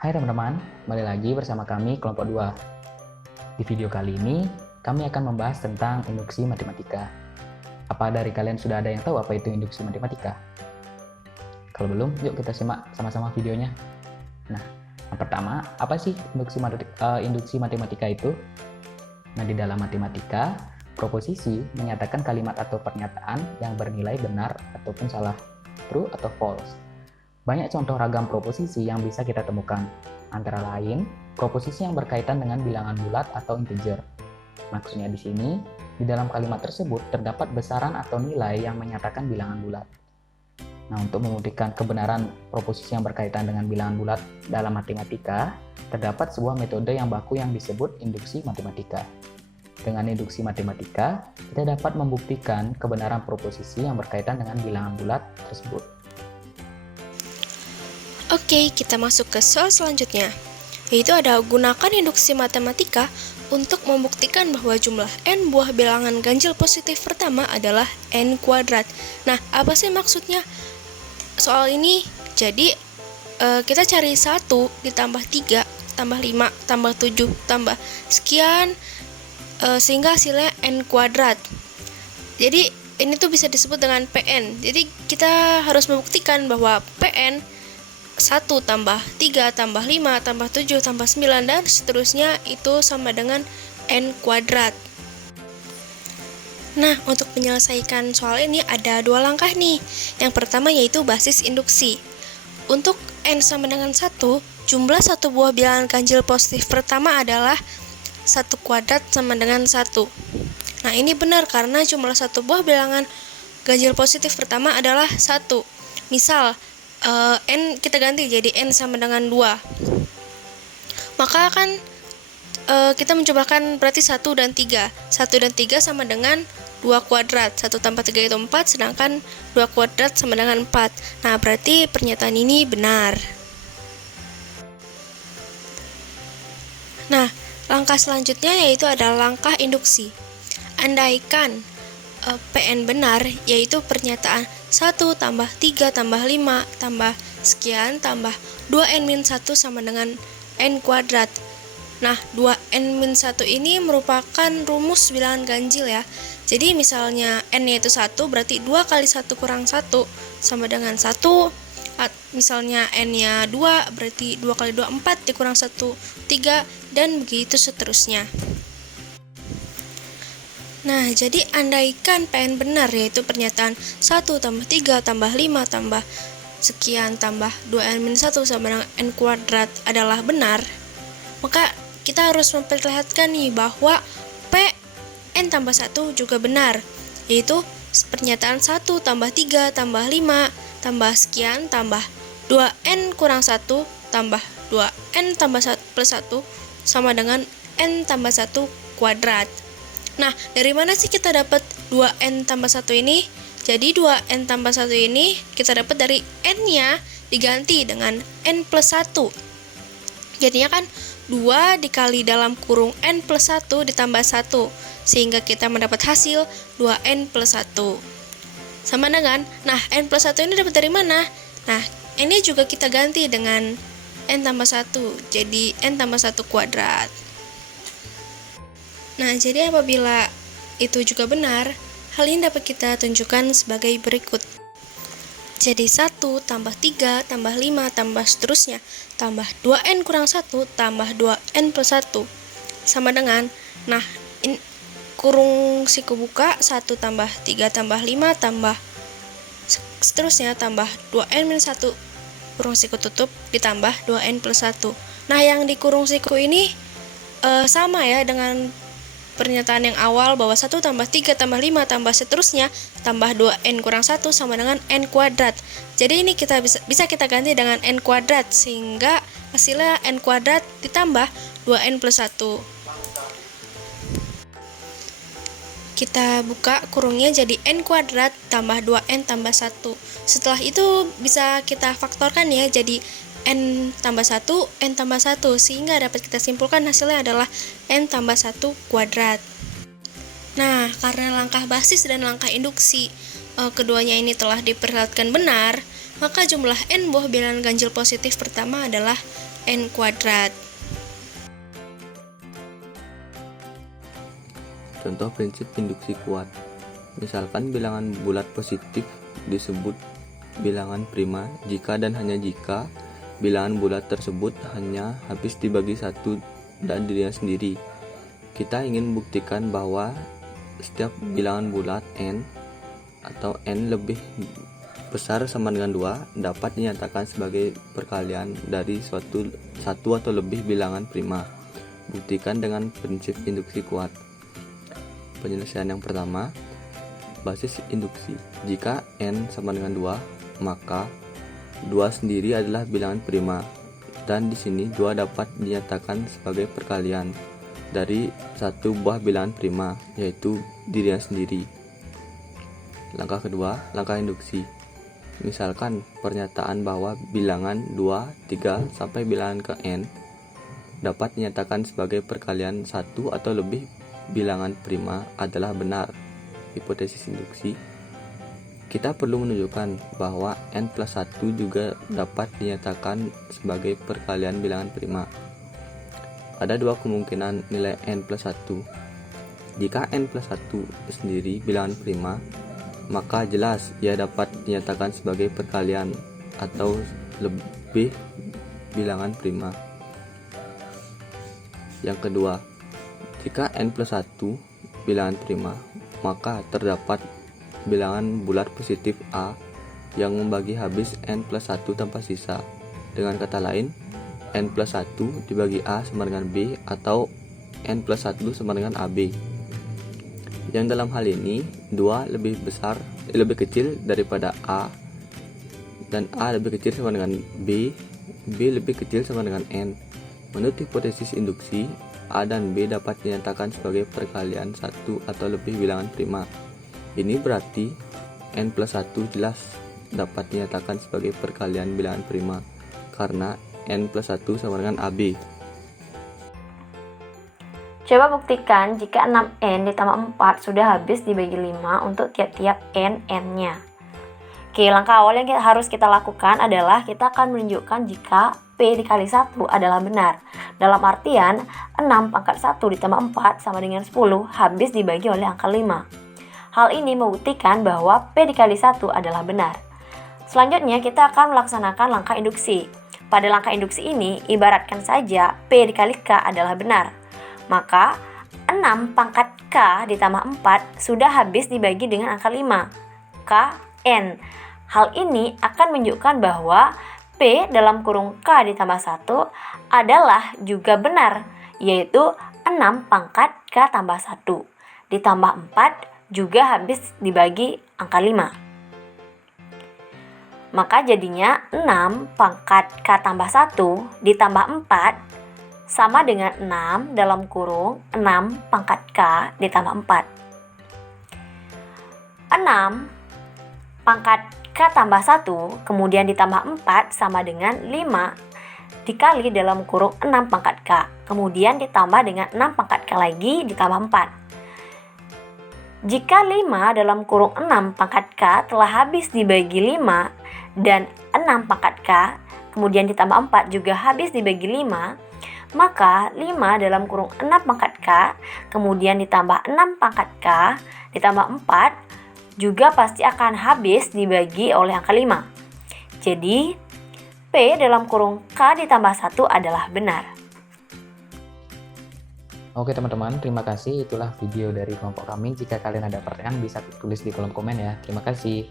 Hai teman-teman, kembali lagi bersama kami kelompok 2. Di video kali ini, kami akan membahas tentang induksi matematika. Apa dari kalian sudah ada yang tahu apa itu induksi matematika? Kalau belum, yuk kita simak sama-sama videonya. Nah, yang pertama, apa sih induksi matematika itu? Nah, di dalam matematika, proposisi menyatakan kalimat atau pernyataan yang bernilai benar ataupun salah, true atau false. Banyak contoh ragam proposisi yang bisa kita temukan, antara lain proposisi yang berkaitan dengan bilangan bulat atau integer. Maksudnya di sini, di dalam kalimat tersebut terdapat besaran atau nilai yang menyatakan bilangan bulat. Nah, untuk membuktikan kebenaran proposisi yang berkaitan dengan bilangan bulat dalam matematika, terdapat sebuah metode yang baku yang disebut induksi matematika. Dengan induksi matematika, kita dapat membuktikan kebenaran proposisi yang berkaitan dengan bilangan bulat tersebut. Oke, kita masuk ke soal selanjutnya, yaitu ada gunakan induksi matematika untuk membuktikan bahwa jumlah n buah bilangan ganjil positif pertama adalah n kuadrat. Nah, apa sih maksudnya soal ini? Jadi, kita cari 1 ditambah 3, tambah 5, tambah 7, tambah sekian, sehingga hasilnya n kuadrat. Jadi, ini tuh bisa disebut dengan Pn. Jadi, kita harus membuktikan bahwa Pn 1 tambah 3 tambah 5 tambah 7 tambah 9 dan seterusnya itu sama dengan n kuadrat. Nah, untuk menyelesaikan soal ini ada 2 langkah nih. Yang pertama yaitu basis induksi. Untuk n sama dengan 1, jumlah 1 buah bilangan ganjil positif pertama adalah 1 kuadrat sama dengan 1. Nah, ini benar karena jumlah 1 buah bilangan ganjil positif pertama adalah 1. Misal, n kita ganti jadi n sama dengan 2. Maka akan kita mencobakan berarti 1 dan 3. 1 dan 3 sama dengan 2 kuadrat. 1 tambah 3 itu 4, sedangkan 2 kuadrat sama dengan 4. Nah, berarti pernyataan ini benar. Nah, langkah selanjutnya yaitu adalah langkah induksi. Andaikan Pn benar, yaitu pernyataan 1 tambah 3 tambah 5 tambah sekian tambah 2n-1 sama dengan n kuadrat. Nah, 2n-1 ini merupakan rumus bilangan ganjil ya. Jadi misalnya n-nya itu 1, berarti 2 kali 1 kurang 1 sama dengan 1. Misalnya n-nya 2, berarti 2 kali 2, 4, dikurang 1, 3, dan begitu seterusnya. Nah, jadi andaikan Pn benar, yaitu pernyataan 1 tambah 3 tambah 5 tambah sekian tambah 2n-1 sama dengan n kuadrat adalah benar, maka kita harus memperlihatkan nih bahwa Pn tambah 1 juga benar, yaitu pernyataan 1 tambah 3 tambah 5 tambah sekian tambah 2n kurang 1 tambah 2n tambah 1 plus 1 sama dengan n tambah 1 kuadrat. Nah, dari mana sih kita dapat 2n tambah 1 ini? Jadi 2n tambah 1 ini kita dapat dari n-nya diganti dengan n plus 1. Jadinya kan 2 dikali dalam kurung n plus 1 ditambah 1, sehingga kita mendapat hasil 2n plus 1. Sama dengan, nah n plus 1 ini dapat dari mana? Nah, ini juga kita ganti dengan n tambah 1, jadi n tambah 1 kuadrat. Nah, jadi apabila itu juga benar, hal ini dapat kita tunjukkan sebagai berikut. Jadi 1 tambah 3 tambah 5 tambah seterusnya tambah 2n kurang 1 tambah 2n plus 1 sama dengan, nah ini kurung siku buka 1 tambah 3 tambah 5 tambah seterusnya tambah 2n minus 1 kurung siku tutup ditambah 2n plus 1. Nah, yang di kurung siku ini sama ya dengan pernyataan yang awal bahwa 1 tambah 3 tambah 5 tambah seterusnya tambah 2n kurang 1 sama dengan n kuadrat. Jadi ini kita bisa kita ganti dengan n kuadrat, sehingga hasilnya n kuadrat ditambah 2n plus 1. Kita buka kurungnya jadi n kuadrat tambah 2n tambah 1. Setelah itu bisa kita faktorkan ya, jadi n tambah 1, n tambah 1, sehingga dapat kita simpulkan hasilnya adalah n tambah 1 kuadrat. Nah, karena langkah basis dan langkah induksi keduanya ini telah diperlihatkan benar, maka jumlah n buah bilangan ganjil positif pertama adalah N kuadrat. Contoh prinsip induksi kuat. Misalkan bilangan bulat positif disebut bilangan prima jika dan hanya jika bilangan bulat tersebut hanya habis dibagi satu dan dirinya sendiri. Kita ingin membuktikan bahwa setiap bilangan bulat n atau n lebih besar sama dengan 2 dapat dinyatakan sebagai perkalian dari satu atau lebih bilangan prima. Buktikan dengan prinsip induksi kuat. Penyelesaian yang pertama, basis induksi. Jika n sama dengan 2, maka 2 sendiri adalah bilangan prima, dan di sini 2 dapat dinyatakan sebagai perkalian dari satu buah bilangan prima, yaitu dirinya sendiri. Langkah kedua, langkah induksi. Misalkan pernyataan bahwa bilangan 2, 3, sampai bilangan ke n dapat dinyatakan sebagai perkalian satu atau lebih bilangan prima adalah benar. Hipotesis induksi. Kita perlu menunjukkan bahwa n plus 1 juga dapat dinyatakan sebagai perkalian bilangan prima. Ada dua kemungkinan nilai n plus 1. Jika n plus 1 sendiri bilangan prima, maka jelas ia dapat dinyatakan sebagai perkalian atau lebih bilangan prima. Yang kedua, jika n plus 1 bilangan prima, maka terdapat bilangan bulat positif A yang membagi habis n plus 1 tanpa sisa. Dengan kata lain, n plus 1 dibagi A sama dengan B atau n plus 1 sama dengan AB. Yang dalam hal ini, 2 lebih kecil daripada A, dan A lebih kecil sama dengan B, B lebih kecil sama dengan N. Menurut hipotesis induksi, A dan B dapat dinyatakan sebagai perkalian satu atau lebih bilangan prima. Ini berarti n plus 1 jelas dapat dinyatakan sebagai perkalian bilangan prima, karena n plus 1 sama dengan AB. Coba buktikan jika 6n ditambah 4 sudah habis dibagi 5 untuk tiap-tiap n-nya. Oke, langkah awal yang harus kita lakukan adalah kita akan menunjukkan jika P dikali 1 adalah benar. Dalam artian, 6 pangkat 1 ditambah 4 sama dengan 10 habis dibagi oleh angka 5. Hal ini membuktikan bahwa P dikali 1 adalah benar. Selanjutnya, kita akan melaksanakan langkah induksi. Pada langkah induksi ini, ibaratkan saja P dikali K adalah benar. Maka, 6 pangkat K ditambah 4 sudah habis dibagi dengan angka 5. K, N. Hal ini akan menunjukkan bahwa P dalam kurung K ditambah 1 adalah juga benar, yaitu 6 pangkat K tambah 1 ditambah 4 juga habis dibagi angka 5. Maka jadinya 6 pangkat K tambah 1 ditambah 4 sama dengan 6 dalam kurung 6 pangkat K ditambah 4. 6 pangkat K tambah 1 kemudian ditambah 4 sama dengan 5 dikali dalam kurung 6 pangkat K kemudian ditambah dengan 6 pangkat K lagi ditambah 4. Jika 5 dalam kurung 6 pangkat K telah habis dibagi 5 dan 6 pangkat K kemudian ditambah 4 juga habis dibagi 5, maka 5 dalam kurung 6 pangkat K kemudian ditambah 6 pangkat K ditambah 4 juga pasti akan habis dibagi oleh angka 5. Jadi, P dalam kurung K ditambah 1 adalah benar. Oke teman-teman, terima kasih. Itulah video dari kelompok kami. Jika kalian ada pertanyaan bisa tulis di kolom komen ya. Terima kasih.